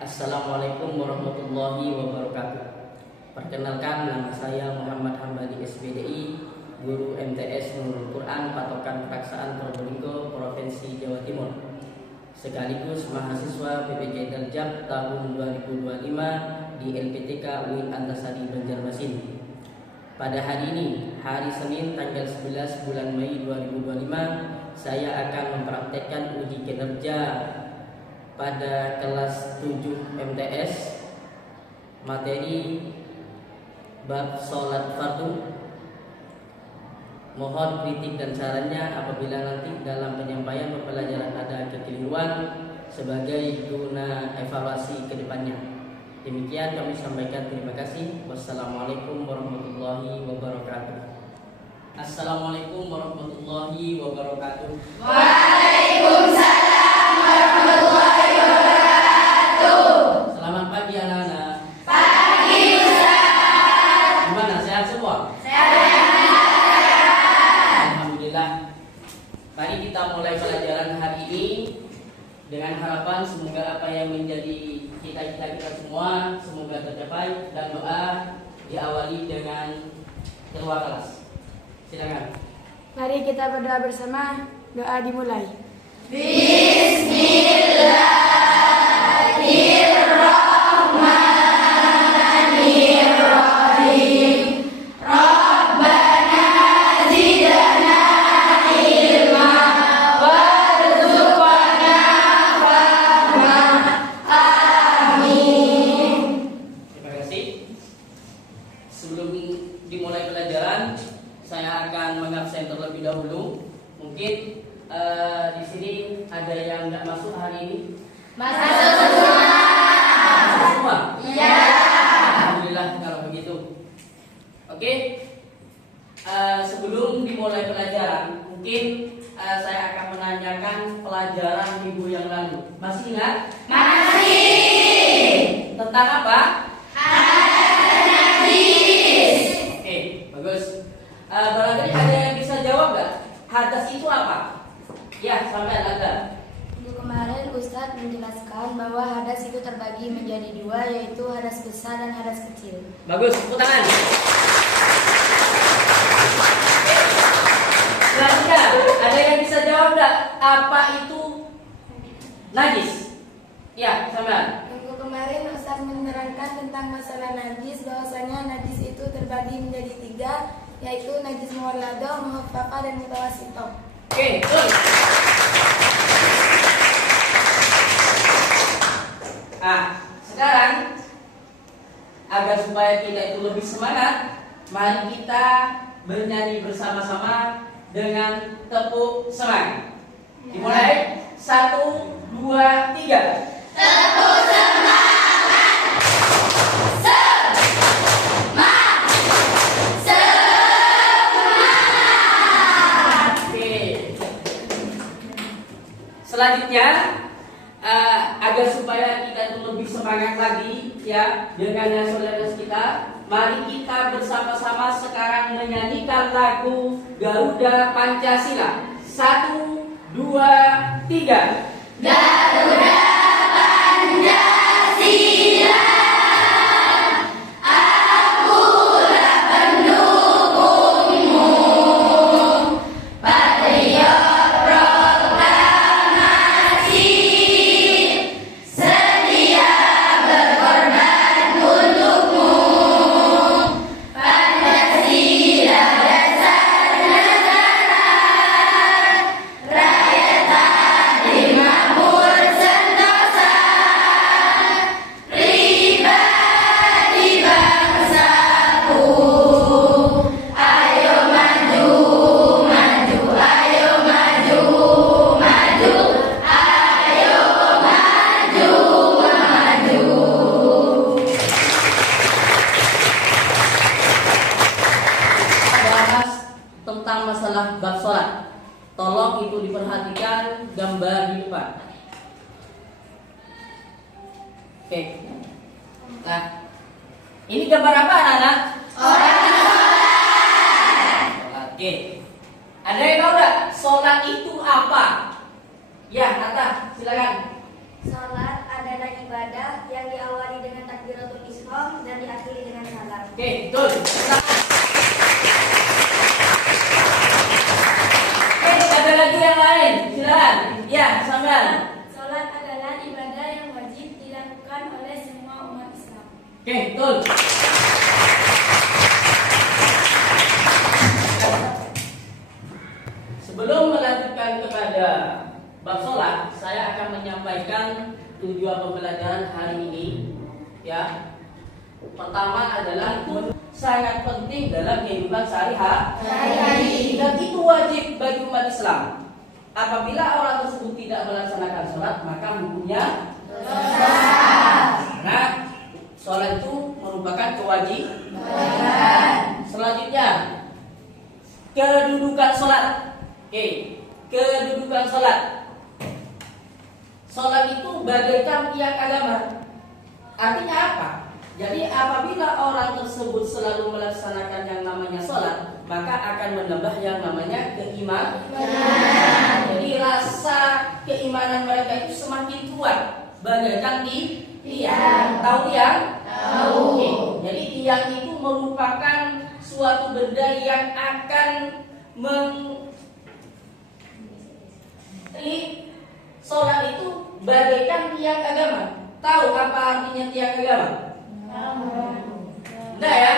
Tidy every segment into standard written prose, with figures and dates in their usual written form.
Assalamualaikum warahmatullahi wabarakatuh. Perkenalkan, nama saya Muhammad Hambali SBDI, guru MTS Nurul Quran Patokan Peraksaan Probolinggo, Provinsi Jawa Timur, sekaligus mahasiswa PPJ Darjab tahun 2025 di LPTK UIN Antasari Banjarmasin. Pada hari ini, hari Senin tanggal 11 bulan Mei 2025, saya akan mempraktekkan uji kinerja pada kelas 7 MTS materi bab sholat fardu. Mohon kritik dan sarannya apabila nanti dalam penyampaian pembelajaran ada kekeliruan sebagai guna evaluasi ke depannya. Demikian kami sampaikan, terima kasih. Wassalamualaikum warahmatullahi wabarakatuh. Assalamualaikum warahmatullahi wabarakatuh. Waalaikumsalam warahmatullahi wabarakatuh. Selamat pagi anak-anak. Pagi Ustaz. Gimana, sehat semua? Sehat. Alhamdulillah. Mari kita mulai pelajaran hari ini dengan harapan semoga apa yang menjadi cita-cita kita semua semoga tercapai, dan doa diawali dengan keluar kelas. Silakan. Mari kita berdoa bersama. Doa dimulai. Bismillahirrahmanirrahim. Rabbana zidna ilma warzuqna fahma. Amin. Terima kasih. Sebelum dimulai pelajaran, saya akan mengabsen terlebih dahulu. Mungkin di sini ada yang nggak masuk hari ini. Masuk semua. Masuk semua? Iya. Alhamdulillah kalau begitu. Oke. Sebelum dimulai pelajaran, mungkin saya akan menanyakan pelajaran minggu yang lalu. Masih ingat? Masih. Tentang apa? Hadis. Oke, bagus. Barangkali ada yang bisa jawab nggak? Hadas itu apa? Ya, sampai ada. Minggu kemarin Ustadz menjelaskan bahwa hadas itu terbagi menjadi dua, yaitu hadas besar dan hadas kecil. Bagus, tepuk tangan. Selanjutnya, ada yang bisa jawab nggak? Apa itu najis? Ya, sama. Minggu kemarin Ustadz menerangkan tentang masalah najis, bahwasanya najis itu terbagi menjadi tiga, yaitu najis muwalladah, muhaffafah, dan mutawassithah. Oke, betul. Nah, sekarang agar supaya kita itu lebih semangat, mari kita bernyanyi bersama-sama dengan tepuk semangat. Dimulai, 1, 2, 3. Tepuk semangat. Oke. Selanjutnya, agar supaya kita itu lebih semangat lagi ya dengan saudara kita, mari kita bersama-sama sekarang menyanyikan lagu Garuda Pancasila. 1, 2, 3. Garuda Pancasila, akulah pendukungmu, patriot proklamasi, sedia berkorban untukmu. Pancasila dasar negara, rakyat adil makmur sentosa, pribadi bangsaku. Ayo maju, maju, ayo maju, maju, ayo maju, maju. Bahas tentang masalah bab sholat. Tolong itu diperhatikan gambar di depan. Oke. Nah, ini gambar apa anak-anak? Orang sholat. Oke. Ada yang tahu nggak sholat itu apa? Ya, Atta, silakan. Salat adalah ibadah yang diawali dengan takbiratul ihram dan diakhiri dengan salam. Oke, betul. Oke, ada lagi yang lain. Silakan. Ya, sampean. Salat adalah ibadah yang wajib dilakukan oleh semua umat Islam. Oke, betul. Sebelum melanjutkan kepada bab sholat, saya akan menyampaikan tujuan pembelajaran hari ini. Ya, pertama adalah sangat penting dalam kehidupan sehari-hari dan itu wajib bagi umat Islam. Apabila orang tersebut tidak melaksanakan sholat, maka hukumnya dosa. Karena sholat itu merupakan kewajiban. Selanjutnya, kedudukan sholat. Oke, kedudukan sholat. Sholat itu bagaikan tiang agama. Artinya apa? Jadi apabila orang tersebut selalu melaksanakan yang namanya sholat, maka akan menambah yang namanya keimanan. Jadi rasa keimanan mereka itu semakin kuat. Bagaikan tiang. Tahu tiang? Tahu. Oke. Jadi tiang itu merupakan suatu benda yang akan sholat itu bagaikan tiang agama. Tahu apa artinya tiang agama? Enggak ya?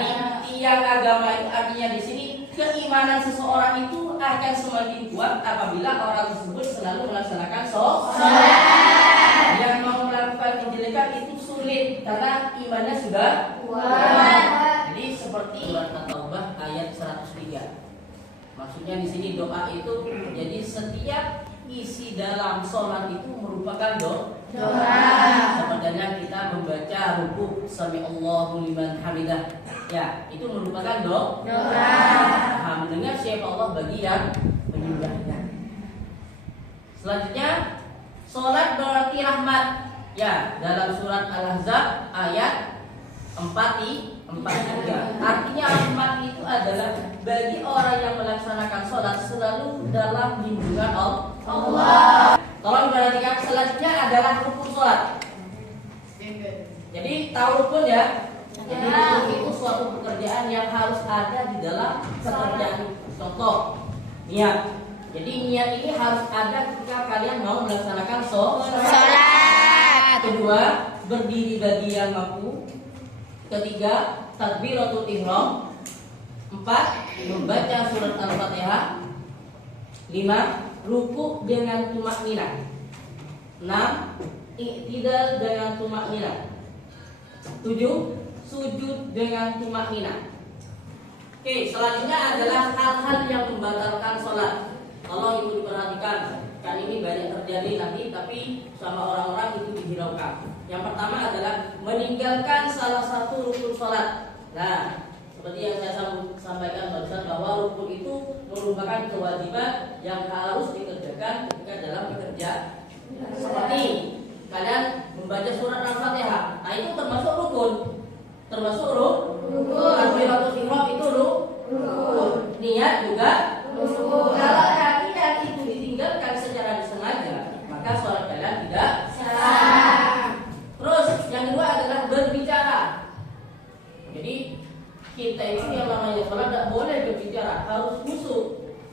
Jadi tiang agama itu artinya di sini keimanan seseorang itu akan semakin kuat apabila orang tersebut selalu melaksanakan sholat. Yang mau melakukan kejelekan itu sulit karena imannya sudah kuat. Jadi seperti surat At-Taubah ayat 103. Maksudnya di sini doa itu jadi setiap isi dalam sholat itu merupakan doa. Sebenarnya kita membaca rukuk sami Allahu liman hamidah. Ya, itu merupakan doa. Mendengar siapa Allah bagi yang menyembahnya. Selanjutnya, sholat berarti rahmat. Ya, dalam surat Al-Ahzab ayat 43. Artinya rahmat itu adalah bagi orang yang melaksanakan sholat selalu dalam lindungan Allah. Tolong perhatikan, selanjutnya adalah rukun sholat. Jadi tahu rukun ya? Jadi rukun itu suatu pekerjaan yang harus ada di dalam pekerjaan. Contoh, niat. Jadi niat ini harus ada ketika kalian mau melaksanakan sholat. Kedua, berdiri bagi yang mampu. Ketiga, takbiratul ihram. 4, membaca surat Al-Fatihah. 5, rukuk dengan tumakninah. 6, i'tidal dengan tumakninah. 7, sujud dengan tumakninah. Oke, selanjutnya adalah hal-hal yang membatalkan sholat. Tolong itu diperhatikan, kan ini banyak terjadi nanti, tapi sama orang-orang itu dihiraukan. Yang pertama adalah meninggalkan salah satu rukun sholat. Nah, seperti yang saya sampaikan barusan bahwa rukun itu merupakan kewajiban yang harus dikerjakan ketika dalam bekerja. Seperti kalian membaca surat Al-Fatihah, nah itu termasuk rukun. Termasuk rukun. Takbiratul ihram itu rukun. Niat juga rukun. Kalau niat itu ditinggalkan secara disengaja, maka sholat kalian tidak sah. Terus yang kedua adalah berbicara. Jadi kita itu yang namanya sholat tidak boleh berbicara, harus khusyuk,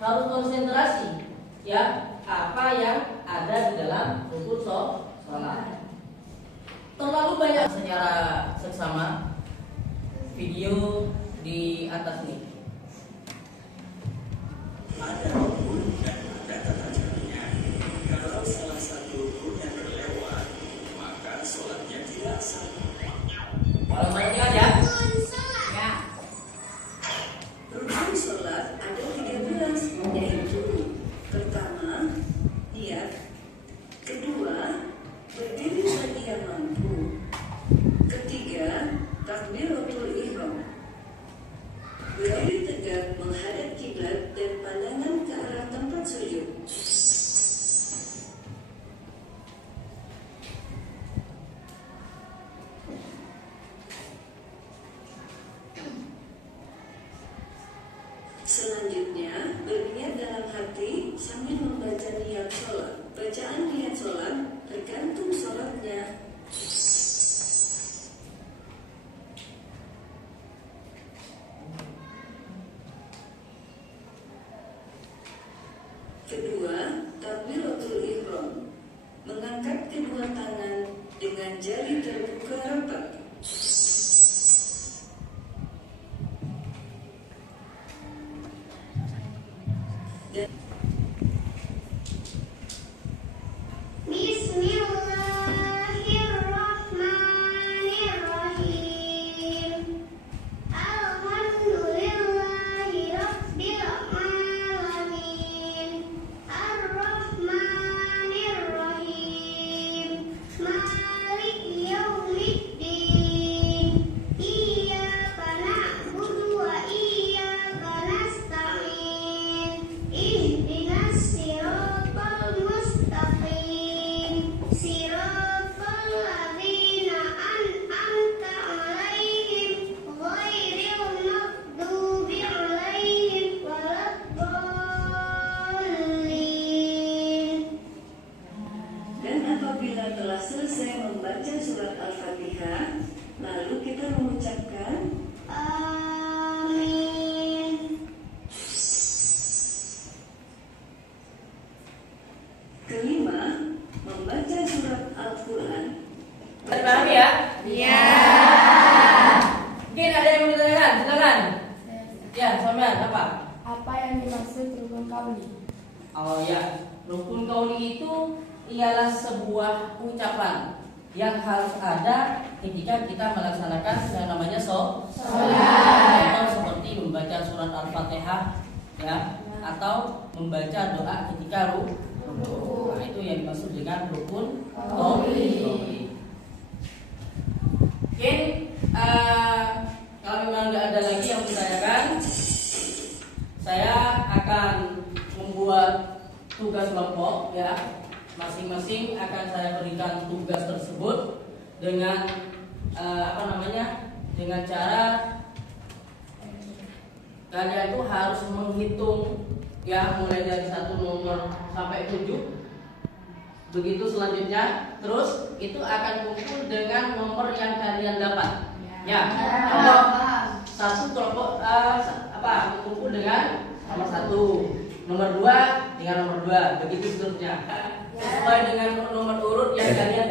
harus konsentrasi. Ya, apa yang ada di dalam rukun sholat. Terlalu banyak secara seksama video di atas ini. Ada rukun dan ada tata caranya. Kalau salah satu rukunnya terlewat, maka sholatnya tidak sah. Kalau banyak ya. Rukun sholat ada 13, yaitu pertama, niat. Kedua, berdiri bagi yang mampu. Ketiga, takbiratul ihram. Berdiri tegak menghadap kiblat dan pandangan ke arah tempat sujud. Selanjutnya, berniat dalam hati sambil membaca niat sholat. Bacaan niat sholat tergantung sholatnya jari terbuka rapat. Bismillahirrahmanirrahim. Alhamdulillahirabbil alamin. Ar-Rahmanirrahim. Maliki yaumiddin. Iyyaka na'budu wa iyyaka nasta'in. Ihdinas siratal mustaqim. Siratal ladzina an'amta 'alaihim ghairil maghdubi 'alaihim waladdallin. Dan apabila telah selesai membaca surat Al-Fatihah, lalu kita mengucapkan Amin. kelima, membaca surat Al-Quran. Dipahami ya? Iya. Mungkin ada yang mau ditanyakan, silakan. Ya, sampean apa? Apa yang dimaksud rukun kauli? Oh ya, rukun kauli itu ialah sebuah ucapan yang harus ada ketika kita melaksanakan yang namanya sholat. Atau seperti membaca surat Al-Fatihah, ya, atau membaca doa ketika ruku. Nah, itu yang dimaksud dengan rukun kauli. Oke, kalau memang nggak ada lagi yang ditanyakan, saya akan membuat tugas kelompok, ya. Masing-masing akan saya berikan tugas tersebut dengan dengan cara kalian tuh harus menghitung, ya, mulai dari 1 nomor sampai 7. Begitu selanjutnya, terus itu akan kumpul dengan nomor yang kalian dapat. Ya, contoh satu kelompok kumpul dengan nomor 1, nomor 2 dengan nomor 2, begitu seterusnya. Sesuai dengan nomor urut yang kalian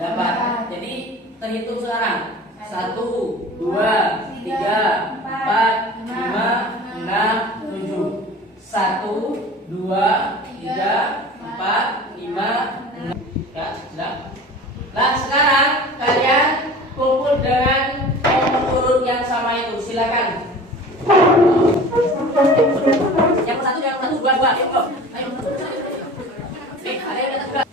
dapat. Jadi terhitung sekarang. 1, 2, 3, 4, 5, 6, 7. 1, 2, 3, 4, 5, 6. Ya, sudah. Nah, sekarang kalian kumpul dengan nomor urut yang sama itu. Silakan. Yang satu, dua. Ayo. Ada yang datang.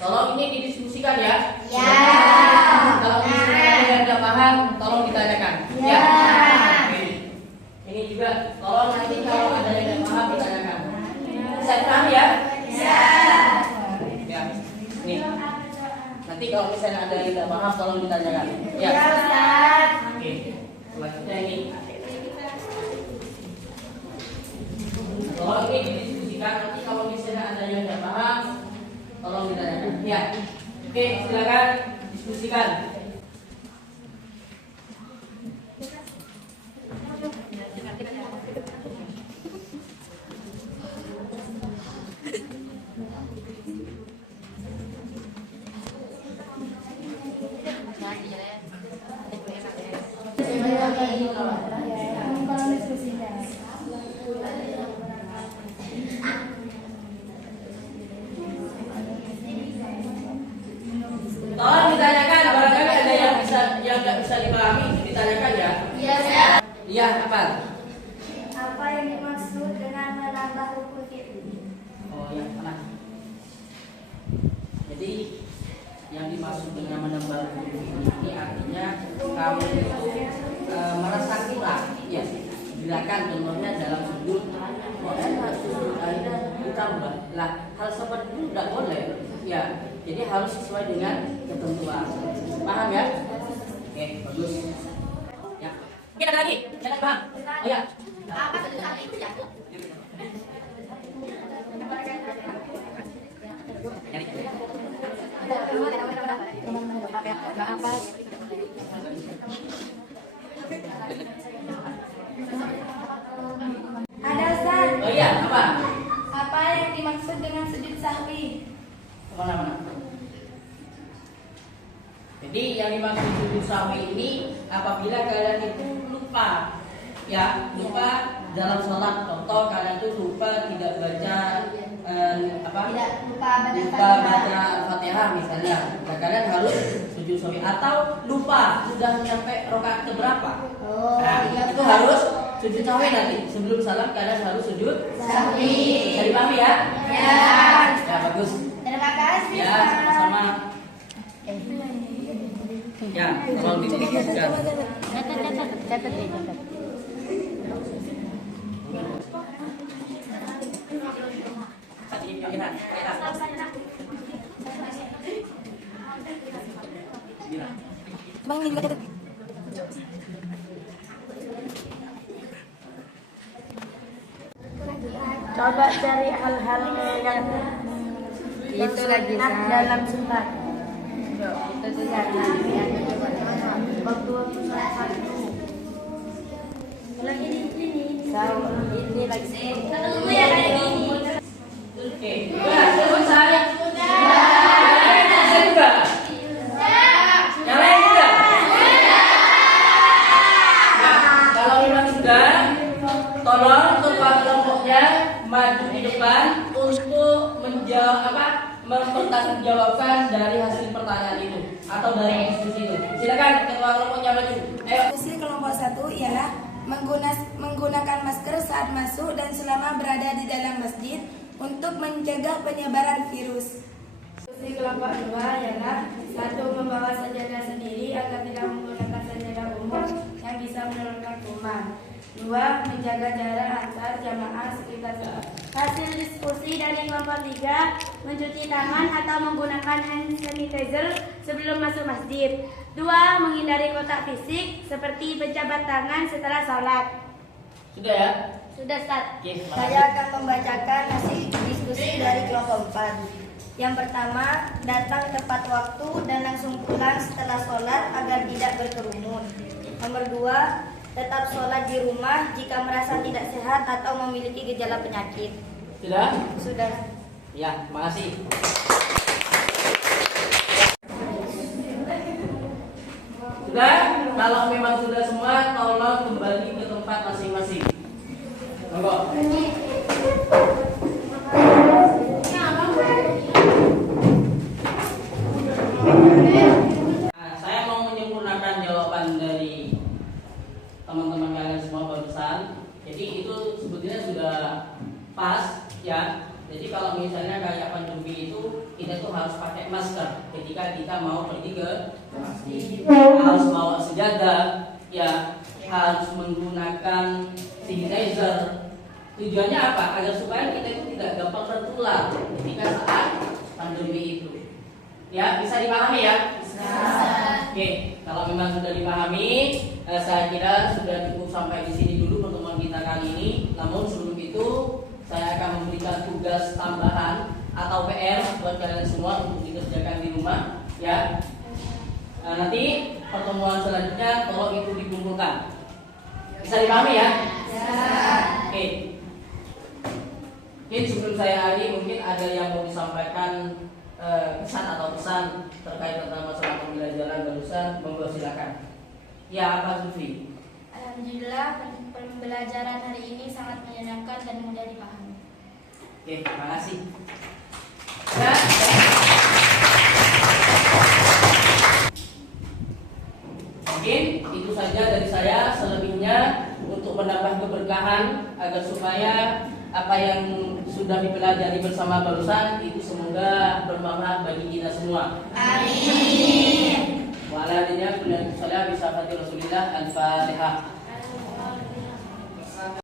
Tolong ini didiskusikan ya. Ya. Kalau misalnya tidak paham, tolong ditanyakan. Ya. Oke. Ini juga tolong nanti kalau ada yang tidak paham ditanyakan. Bisa dipahami ya? Ya. Ya. Nih. Nanti kalau misalnya ada yang tidak paham, tolong ditanyakan. Ya. Ustaz. Oke. Selanjutnya ini. Tolong ini didiskusikan. Nanti kalau misalnya ada yang tidak paham, tolong ditanyakan. Ya. Oke, silakan diskusikan. Tolong ditanyakan, barangkali ada yang nggak bisa dipahami, ditanyakan ya. Iya. Iya, apa? Apa yang dimaksud dengan menambah rukun fi'li? Oh ya, mana? Jadi yang dimaksud dengan menambah rukun ini artinya kamu itu merasa kurang, ya. Gerakan contohnya dalam sujud, sujud akhirnya ditambah. Lah, hal seperti itu tidak boleh, ya. Jadi harus sesuai dengan ketentuan. Paham ya? Oke, bagus. Ya. Mungkin ada lagi? Yang lagi paham? Oh ya. Apa sesuatu itu ya? Ada Ustaz. Oh iya, apa? Apa yang dimaksud dengan sujud sahwi? Mana? Jadi yang dimaksud sujud sahwi ini apabila kalian itu lupa, ya lupa dalam sholat. Contoh kalian itu lupa tidak baca Lupa baca Al-Fatihah misalnya. Nah, kalian harus sujud sahwi atau lupa sudah sampai rakaat keberapa. Nah, itu harus sujud sahwi nanti. Sebelum salam kalian harus sujud Sahwi. Bisa dipahami ya? Ya. Ya bagus. Terima kasih. Ya, sama-sama. Ya, tolong dituliskan. Bang, ini juga catat. Coba cari hal-hal yang itu lagi dalam sunat. Itu juga waktu sholat fardu. Lagi di sini. Ini lagi. Ketemu ya kayak gini. Oke, selesai. Saya juga. Yang lain juga. Nah, kalau memang sudah, tolong ketua kelompoknya maju di depan untuk mempertanggungjawabkan dari hasil pertanyaan itu atau dari diskusi itu. Silakan ketua kelompoknya maju. Ayo. Diskusi kelompok 1 ialah menggunakan masker saat masuk dan selama berada di dalam masjid untuk mencegah penyebaran virus. Diskusi kelompok 2 ialah 1. Membawa sajadah sendiri agar tidak menggunakan sajadah umum yang bisa menurunkan kuman. 2. Menjaga jarak antar jamaah sekitar sholat. Hasil diskusi dari kelompok 3, mencuci tangan atau menggunakan hand sanitizer sebelum masuk masjid. 2. Menghindari kontak fisik seperti penjabat tangan setelah sholat. Sudah ya? Sudah, Ustaz. Oke, Saya akan membacakan hasil diskusi dari kelompok 4. Yang pertama, datang tepat waktu dan langsung pulang setelah sholat agar tidak berkerumun. Nomor 2, tetap sholat di rumah jika merasa tidak sehat atau memiliki gejala penyakit. Sudah? Sudah. Ya, makasih. Sudah? Kalau memang sudah semua, tolong kembali ke tempat masing-masing. Monggo. Nah, saya mau menyempurnakan jawaban dari teman-teman kalian semua barusan. Jadi itu sebetulnya sudah pas ya. Jadi kalau misalnya kayak pandemi itu kita tuh harus pakai masker ketika kita mau pergi ke masjid, harus bawa sejadah, ya harus menggunakan sanitizer. Tujuannya apa? Agar supaya kita itu tidak gampang tertular ketika saat pandemi itu. Ya, bisa dipahami ya? Bisa. Oke, kalau memang sudah dipahami, saya kira sudah cukup sampai di sini dulu pertemuan kita kali ini. Namun sebelum itu saya akan memberikan tugas tambahan atau PR buat kalian semua untuk dikerjakan di rumah ya. Nanti pertemuan selanjutnya tolong itu dikumpulkan. Bisa dipahami ya? Bisa. Oke. Mungkin sebelum saya akhiri, mungkin ada yang mau disampaikan kesan atau pesan terkait tentang masalah pembelajaran barusan, monggo silakan. Ya, apa Sufi? Alhamdulillah, pembelajaran hari ini sangat menyenangkan dan mudah dipahami. Oke, terima kasih. Ya. Mungkin itu saja dari saya. Selebihnya untuk menambah keberkahan agar supaya apa yang sudah dipelajari bersama barusan itu semoga bermanfaat bagi kita semua. Amin. Wa ala alihi wa sahbihi Rasulillah al-Fatihah.